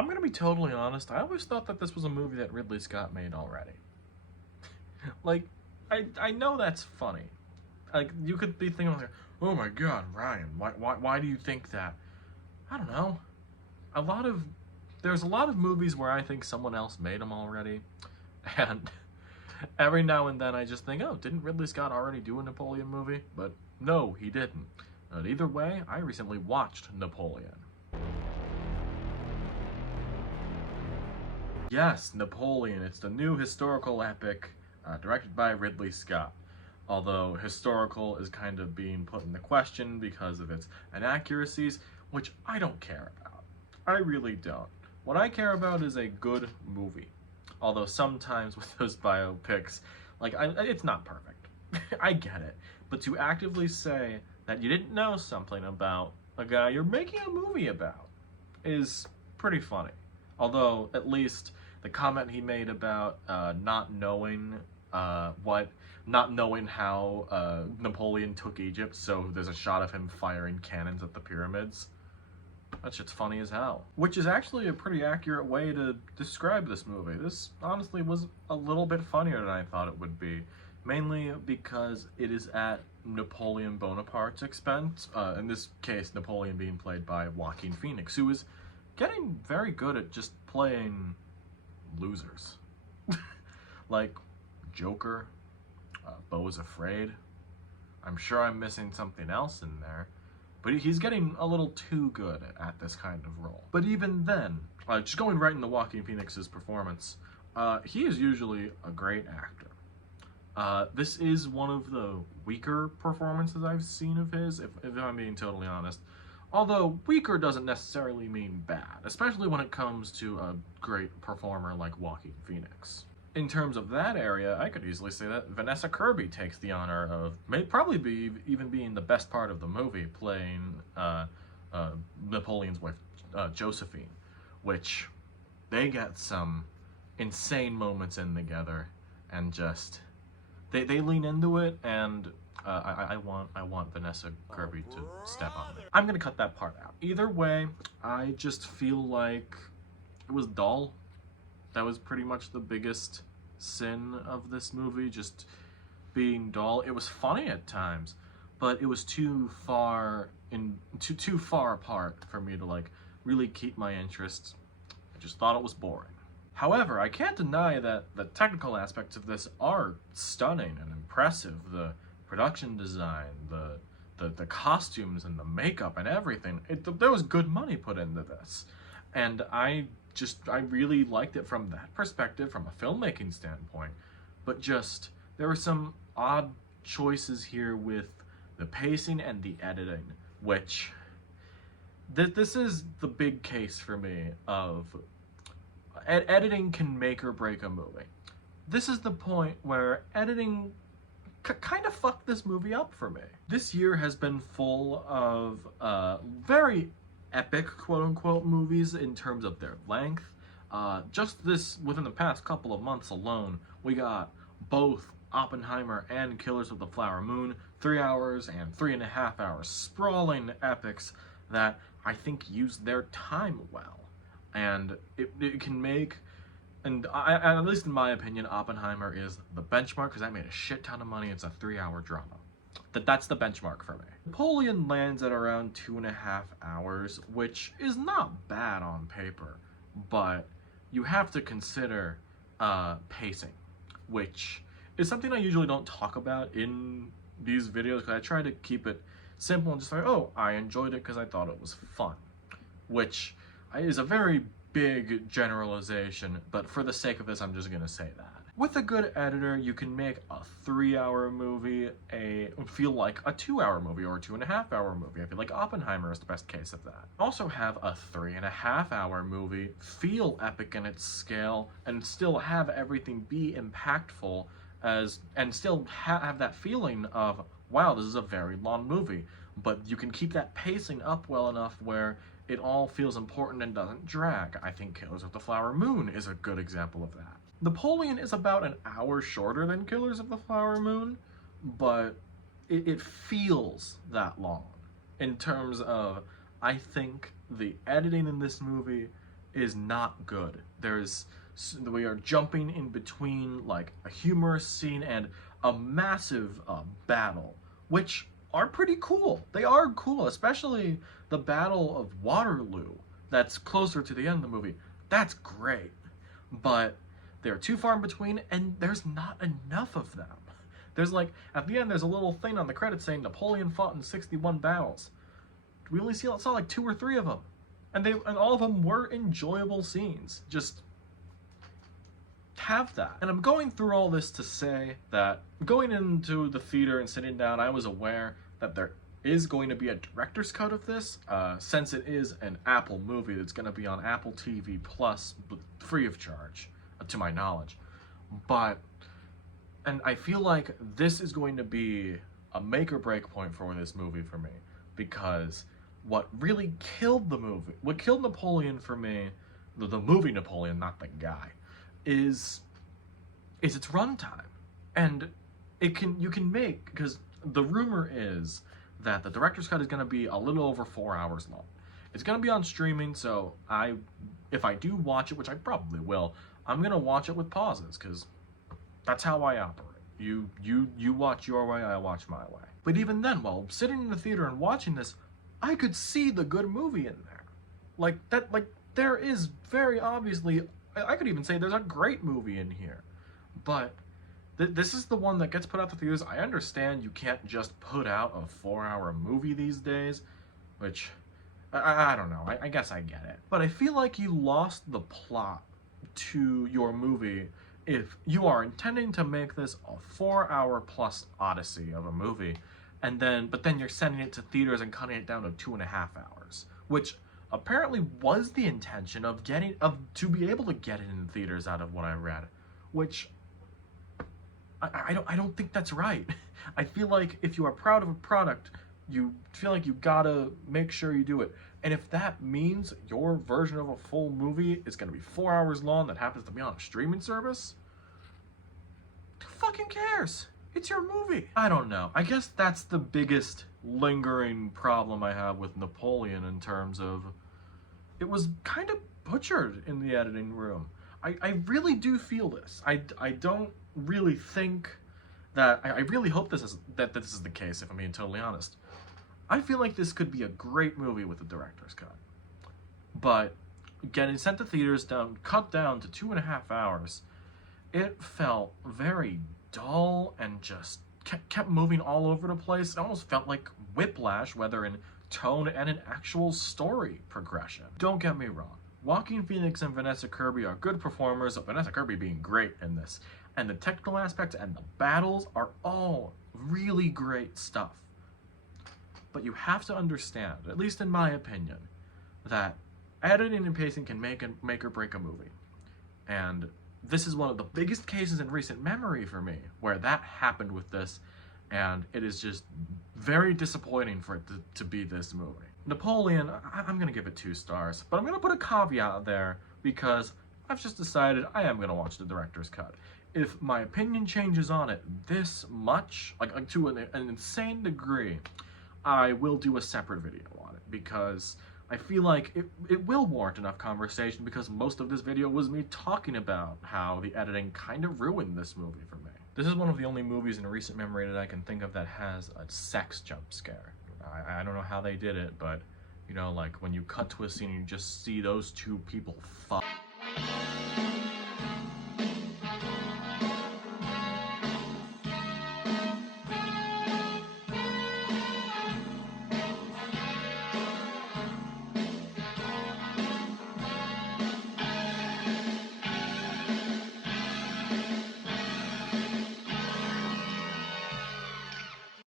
I'm gonna be totally honest, I always thought that this was a movie that Ridley Scott made already. Like, I know that's funny. Like, you could be thinking like, oh my god, Ryan, why do you think that? I don't know. A lot of, there's a lot of movies where I think someone else made them already, and every now and then I just think, oh, didn't Ridley Scott already do a Napoleon movie? But no, he didn't. But either way, I recently watched Napoleon. Yes, Napoleon. It's the new historical epic directed by Ridley Scott. Although historical is kind of being put into question because of its inaccuracies, which I don't care about. I really don't. What I care about is a good movie. Although sometimes with those biopics, like, it's not perfect. I get it. But to actively say that you didn't know something about a guy you're making a movie about is pretty funny. Although, at least, the comment he made about not knowing how Napoleon took Egypt, so there's a shot of him firing cannons at the pyramids. That shit's funny as hell. Which is actually a pretty accurate way to describe this movie. This honestly was a little bit funnier than I thought it would be. Mainly because it is at Napoleon Bonaparte's expense. In this case, Napoleon being played by Joaquin Phoenix, who is getting very good at just playing losers. Like Joker, Beau is Afraid. I'm sure I'm missing something else in there, but he's getting a little too good at this kind of role. But even then, just going right into Joaquin Phoenix's performance, he is usually a great actor. This is one of the weaker performances I've seen of his, if I'm being totally honest. Although, weaker doesn't necessarily mean bad, especially when it comes to a great performer like Joaquin Phoenix. In terms of that area, I could easily say that Vanessa Kirby takes the honor of even being the best part of the movie, playing Napoleon's wife, Josephine, which they get some insane moments in together, and just they lean into it, and I want Vanessa Kirby to step on it. I'm gonna cut that part out. Either way, I just feel like it was dull. That was pretty much the biggest sin of this movie, just being dull. It was funny at times, but it was too far apart for me to like really keep my interest. I just thought it was boring. However, I can't deny that the technical aspects of this are stunning and impressive. The production design, the costumes and the makeup and everything. There was good money put into this. And I really liked it from that perspective, from a filmmaking standpoint. But just, there were some odd choices here with the pacing and the editing, which, this is the big case for me of editing can make or break a movie. This is the point where editing kind of fucked this movie up for me. This year has been full of very epic, quote-unquote, movies in terms of their length. Just within the past couple of months alone, we got both Oppenheimer and Killers of the Flower Moon, 3 hours and 3.5 hours, sprawling epics that I think use their time well. And it can make, and at least in my opinion, Oppenheimer is the benchmark, because that made a shit ton of money. It's a 3-hour drama. That's the benchmark for me. Napoleon lands at around 2.5 hours, which is not bad on paper, but you have to consider pacing, which is something I usually don't talk about in these videos, because I try to keep it simple and just like, oh, I enjoyed it because I thought it was fun, which is a very big generalization, but for the sake of this, I'm just gonna say that. With a good editor, you can make a 3-hour movie feel like a 2-hour movie or a 2.5-hour movie. I feel like Oppenheimer is the best case of that. Also have a 3.5-hour movie feel epic in its scale and still have everything be impactful and still have that feeling of, wow, this is a very long movie, but you can keep that pacing up well enough where it all feels important and doesn't drag. I think Killers of the Flower Moon is a good example of that. Napoleon is about an hour shorter than Killers of the Flower Moon, but it feels that long in terms of, I think the editing in this movie is not good. We are jumping in between like a humorous scene and a massive battle, which are pretty cool. They are cool, especially the Battle of Waterloo. That's closer to the end of the movie. That's great, but they're too far in between, and there's not enough of them. There's like, at the end, there's a little thing on the credits saying Napoleon fought in 61 battles. We only saw like 2 or 3 of them, and all of them were enjoyable scenes. Just have that. And I'm going through all this to say that going into the theater and sitting down, I was aware that there is going to be a director's cut of this, since it is an Apple movie that's going to be on Apple TV Plus, free of charge, to my knowledge. And I feel like this is going to be a make or break point for this movie for me, because what really killed the movie, what killed Napoleon for me, the movie Napoleon, not the guy, is its runtime. And you can make, because the rumor is that the director's cut is going to be a little over 4 hours long. It's going to be on streaming, so if I do watch it, which I probably will, I'm going to watch it with pauses, because that's how I operate. You watch your way, I watch my way. But even then, while sitting in the theater and watching this, I could see the good movie in there. Like there is very obviously, I could even say there's a great movie in here. But this is the one that gets put out to theaters. I understand you can't just put out a 4-hour movie these days, which, I don't know, I guess I get it. But I feel like you lost the plot to your movie if you are intending to make this a 4-hour plus odyssey of a movie, but then you're sending it to theaters and cutting it down to 2.5 hours, which apparently was the intention to be able to get it in theaters, out of what I read, which I don't think that's right. I feel like if you are proud of a product, you feel like you gotta make sure you do it. And if that means your version of a full movie is gonna be 4 hours long that happens to be on a streaming service, who fucking cares? It's your movie. I don't know. I guess that's the biggest lingering problem I have with Napoleon, in terms of it was kind of butchered in the editing room. I really do feel this. I don't really think that, I really hope this is the case, if I'm being totally honest. I feel like this could be a great movie with the director's cut. But getting sent to theaters, cut down to 2.5 hours, it felt very dull and just kept moving all over the place. It almost felt like whiplash, whether in tone and in actual story progression. Don't get me wrong. Joaquin Phoenix and Vanessa Kirby are good performers, Vanessa Kirby being great in this. And the technical aspects and the battles are all really great stuff. But you have to understand, at least in my opinion, that editing and pacing can make or break a movie. And this is one of the biggest cases in recent memory for me where that happened with this, and it is just very disappointing for it to be this movie. Napoleon, I'm going to give it 2 stars, but I'm going to put a caveat there, because I've just decided I am going to watch the director's cut. If my opinion changes on it this much, like to an insane degree, I will do a separate video on it, because I feel like it will warrant enough conversation, because most of this video was me talking about how the editing kind of ruined this movie for me. This is one of the only movies in recent memory that I can think of that has a sex jump scare. I don't know how they did it, but, you know, like when you cut to a scene and you just see those 2 people fuck.